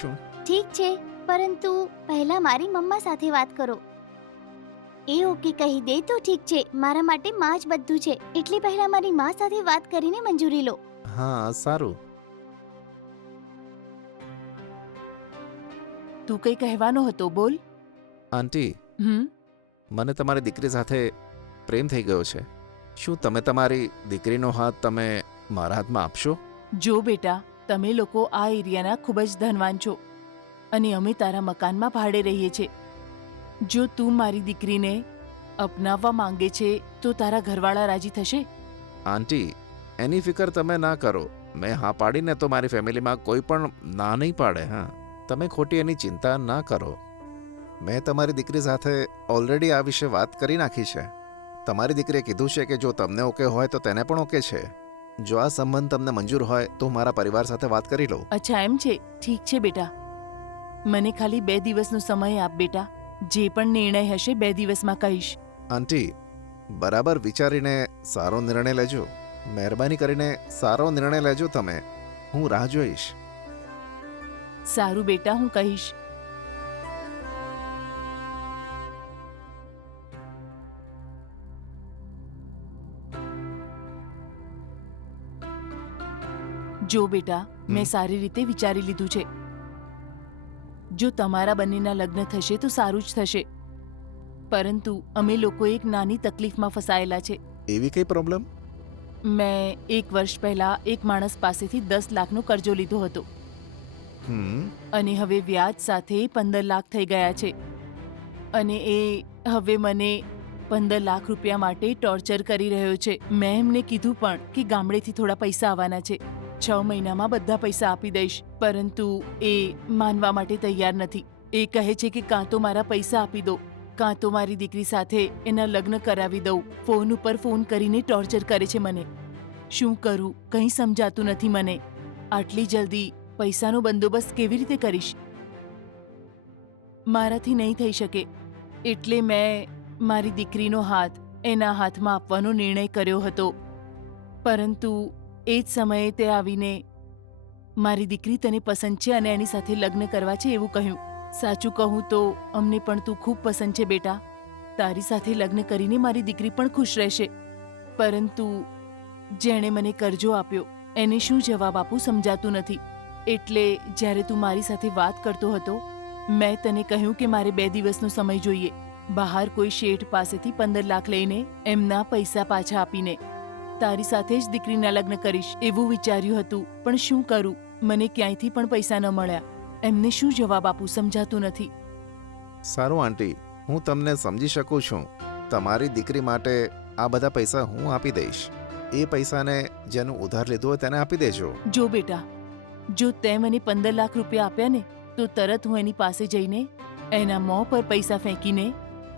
શું? ઠીક છે, પરંતુ પહેલા મારી મમ્મા સાથે વાત કરો. એ ઓકે કહી દે તો ઠીક છે. મારા માટે માં જ બધું છે, એટલે પહેલા મારી માં સાથે વાત કરીને મંજૂરી લો. હા, સારું. તું કંઈ કહેવાનો હતો, બોલ. આંટી, હમ મને તમારી દીકરી સાથે પ્રેમ થઈ ગયો છે. શું તમે તમારી દીકરીનો હાથ તમે મારા હાથમાં આપશો? જો બેટા, તમે લોકો આ એરિયાના ખૂબ જ ધનવાન છો અને અમે તારા મકાનમાં ભાડે રહીએ છીએ. જો તું મારી દીકરીને અપનાવવા માંગે છે તો તારા ઘરવાળા રાજી થશે? આંટી, એની ફિકર તમે ના કરો. મેં હા પાડીને તો મારી ફેમિલીમાં કોઈ પણ ના નહીં પાડે. હા, તમે ખોટી એની ચિંતા ના કરો. મેં તમારી દીકરી સાથે ઓલરેડી આ વિશે વાત કરી નાખી છે. તમારી દીકરીએ કીધું છે કે જો તમને ઓકે હોય તો તેને પણ ઓકે છે. જો આ સંબંધ તમને મંજૂર હોય તો હું મારા પરિવાર સાથે વાત કરી લઉં. અચ્છા, એમ છે. ઠીક છે બેટા, મને ખાલી 2 દિવસનો સમય આપ બેટા. જે પણ નિર્ણય હશે 2 દિવસમાં કહીશ. આંટી, બરાબર વિચારીને સારો નિર્ણય લેજો. મહેરબાની કરીને સારો નિર્ણય લેજો તમે. હું રાહ જોઈશ. સારું બેટા, હું કહીશ. જો બેટા, મેં સારી રીતે વિચારી લીધું છે. જો તમારા બંનેના લગ્ન થશે તો સારું જ થશે, પરંતુ અમે લોકો એક નાની તકલીફમાં ફસાયેલા છે. એવી કઈ પ્રોબ્લેમ? મેં 1 વર્ષ પહેલા એક માણસ પાસેથી 10 લાખનો કરજો લીધો હતો અને હવે વ્યાજ સાથે 15 લાખ થઈ ગયા છે. અને એ હવે મને 15 લાખ રૂપિયા માટે ટોર્ચર કરી રહ્યો છે. મેં એમને કીધું પણ કે ગામડેથી થોડા પૈસા આવવાના છે, 6 મહિનામાં બધા પૈસા આપી દઈશ, પરંતુ એ માનવા માટે તૈયાર નથી. એ કહે છે કે કાં તો મારા પૈસા આપી દો, કાં તો મારી દીકરી સાથે એના લગ્ન કરાવી દઉં. ફોન ઉપર ફોન કરીને ટોર્ચર કરે છે મને. શું કરું કંઈ સમજાતું નથી મને. આટલી જલ્દી પૈસાનો બંદોબસ્ત કેવી રીતે કરીશ? મારાથી નહીં થઈ શકે, એટલે મેં મારી દીકરીનો હાથ એના હાથમાં આપવાનો નિર્ણય કર્યો હતો. પરંતુ એ જ સમયે તે આવીને મારી દીકરી તને પસંદ છે અને એની સાથે લગ્ન કરવા છે એવું કહ્યું. સાચું કહું તો અમને પણ તું ખૂબ પસંદ છે બેટા. તારી સાથે લગ્ન કરીને મારી દીકરી પણ ખુશ રહેશે. પરંતુ જેણે મને કરજો આપ્યો એને શું જવાબ આપું સમજાતું નથી. એટલે જ્યારે તું મારી સાથે વાત કરતો હતો, મેં તને કહ્યું કે મારે 2 દિવસનો સમય જોઈએ. બહાર કોઈ શેઠ પાસેથી 15 લાખ લઈને એમના પૈસા પાછા આપીને તારી સાથે જ દીકરીના લગ્ન કરીશ એવું વિચાર્યું હતું. પણ શું કરું, મને ક્યાંયથી પણ પૈસા ન મળ્યા. એમને શું જવાબ આપું સમજાતું નથી. સારું આંટી, હું તમને સમજી શકું છું. તમારી દીકરી માટે આ બધા પૈસા હું આપી દઈશ. એ પૈસાને જેનું ઉધાર લીધું હોય તેને આપી દેજો. જો બેટા, જો તે મને 15 લાખ રૂપિયા આપ્યા ને તો તરત હું એની પાસે જઈને એના મોં પર પૈસા ફેંકીને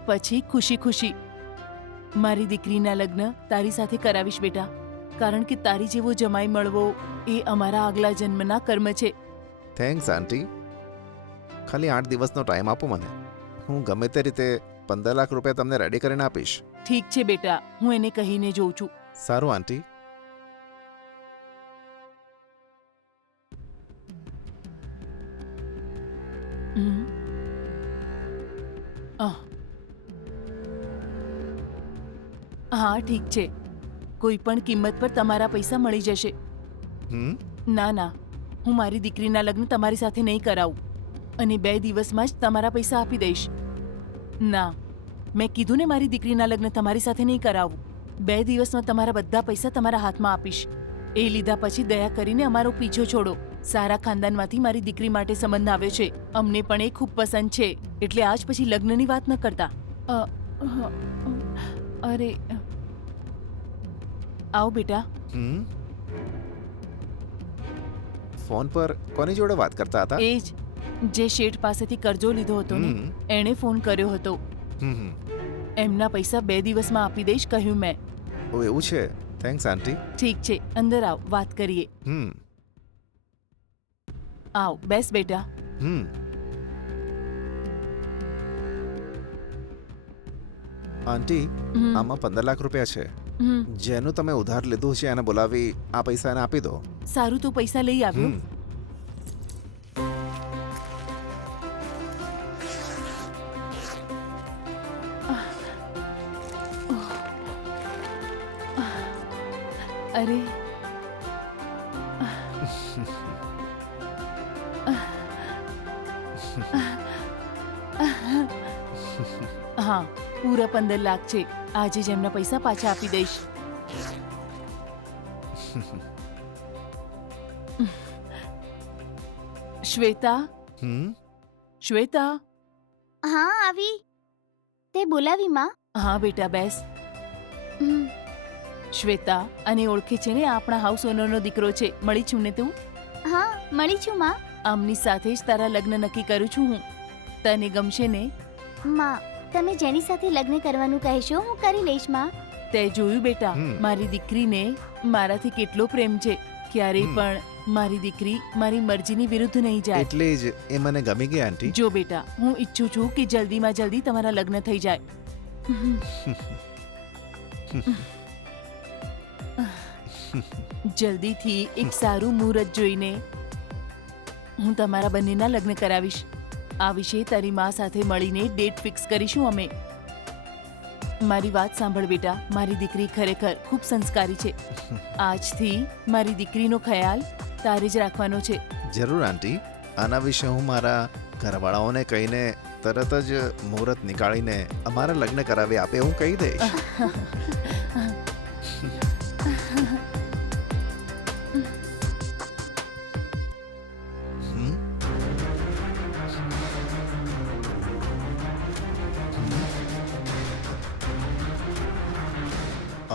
પછી ખુશી ખુશી મારી દીકરીના લગ્ન તારી સાથે કરાવીશ બેટા. કારણ કે તારી જેવો જમાઈ મળવો એ અમારા આગલા જન્મના કર્મ છે. થેન્ક્સ આંટી. ખાલી 8 દિવસનો ટાઈમ આપો મને. હું ગમે તે રીતે 15 લાખ રૂપિયા તમને રેડી કરીને આપીશ. ઠીક છે બેટા, હું એને કહીને જોઉં છું. સારું આંટી. હમ. આહ. હા ઠીક છે, કોઈ પણ કિંમત પર તમારા પૈસા મળી જશે. ના ના, હું મારી દીકરીના લગ્ન તમારી સાથે નહીં કરાવું અને 2 દિવસમાં જ તમારા પૈસા આપી દઈશ. ના, મેં કીધું ને મારી દીકરીના લગ્ન તમારી સાથે નહીં કરાવું. 2 દિવસમાં તમારા બધા પૈસા તમારા હાથમાં આપીશ. એ લીધા પછી દયા કરીને અમારો પીછો છોડો. સારા ખાનદાનમાંથી મારી દીકરી માટે સંબંધ આવ્યો છે, અમને પણ એ ખૂબ પસંદ છે, એટલે આજ પછી લગ્નની વાત ન કરતા. અરે આવો બેટા. ફોન પર કોની જોડે વાત કરતા હતા? એ જ જે શેઠ પાસેથી કરજો લીધો હતો ને, એણે ફોન કર્યો હતો. એમના પૈસા 2 દિવસમાં આપી દઈશ કહ્યું મેં. ઓ એવું છે. થેન્ક્સ આંટી. ઠીક છે, અંદર આવ, વાત કરીએ. આવ, બેસ બેટા. આંટી, આમાં 15 લાખ રૂપિયા છે. જેનું તમે ઉધાર લીધું છે એને બોલાવી આ પૈસા એને આપી દો. સારું, તો પૈસા લઈ આવ્યો. અરે હા, પૂરા 15 લાખ છે. આજે જ એમના પૈસા પાછા આપી દઈશ. શ્વેતા, હમ શ્વેતા. હા આવી. તે બોલાવી માં? હા બેટા, બેસ. હમ, શ્વેતા, અને ઓળખે છે ને, આપણા હાઉસ ઓનરનો દીકરો છે. મળી છું ને તું? હા મળી છું માં. આમની સાથે જ તારા લગ્ન નક્કી કરું છું હું. તને ગમશે ને? માં, તમે જેની સાથે લગ્ન કરવાનું કહેશો હું કરી લઈશ માં. તે જોયું બેટા, હમ. મારી દીકરીને મારાથી કેટલો પ્રેમ છે. ક્યારેય હમ. પણ મારી દીકરી મારી મરજીની વિરુદ્ધ નહીં જાય. એટલે જ એ મને ગમી ગઈ આંટી. જો બેટા, હું ઈચ્છું છું કે જલ્દીમાં જલ્દી તમારા લગ્ન થઈ જાય. જલ્દીથી એક સારું મુહૂર્ત જોઈને હું તમારા બંનેના લગ્ન કરાવીશ. આ વિશે તારી માં સાથે મળીને ડેટ ફિક્સ કરીશું અમે. મારી વાત સાંભળ બેટા, મારી દીકરી ખરેખર ખૂબ સંસ્કારી છે. આજથી મારી દીકરીનો ખ્યાલ તારે જ રાખવાનો છે. જરૂર આંટી. આના વિશે હું મારા ઘરવાળાઓને કહીને તરત જ મુહૂર્ત નીકાળીને અમારા લગ્ન કરાવી આપે હું કહી દઈશ. હમ?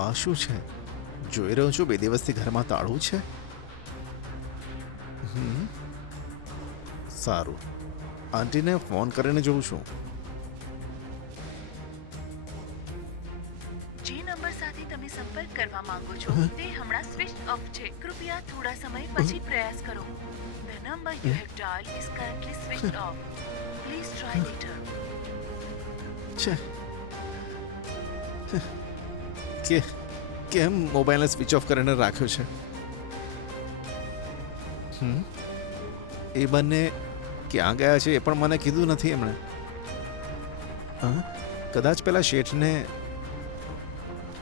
આ શું છે? જોઈ રહ્યો છું 2 દિવસથી ઘરમાં તાળું છે. હમ? સારું, આંટીને ફોન કરીને જોઉં છું. જે નંબર સાથે તમે સંપર્ક કરવા માંગો છો તે હમણાં સ્વિચ ઓફ છે. કૃપયા થોડા સમય પછી પ્રયાસ કરો. The number you have dialed is currently switched off. Please try later. છે કે કેમ મોબાઈલને સ્વિચ ઓફ કરીને રાખ્યો છે? હમ? એ બંને ક્યાં ગયા છે એ પણ મને કીધું નથી એમણે. હા? કદાચ પેલા શેઠને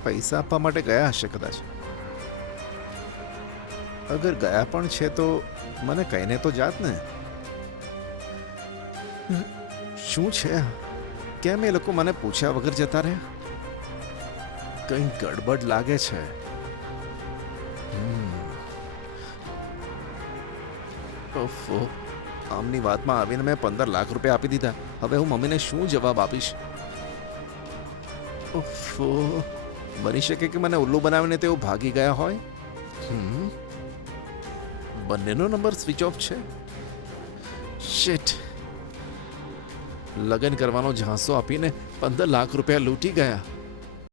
પૈસા આપવા માટે ગયા હશે કદાચ. અગર ગયા પણ છે તો મને કહીને તો જાત ને. શું છે આ? કેમ એ લોકો મને પૂછ્યા વગર જતા રહ્યા? કંઈ ગડબડ લાગે છે. ઓફો, આમની વાતમાં આવીને મેં 15 લાખ રૂપિયા આપી દીધા. હવે હું મમ્મીને શું જવાબ આપીશ? ઓફો, બની શકે કે મને ઉલ્લુ બનાવીને તેઓ ભાગી ગયા હોય. હમ, બંનેનો નંબર સ્વિચ ઓફ છે. શિટ, લગ્ન કરવાનો ઝાંસો આપીને 15 લાખ રૂપિયા લૂંટી ગયા.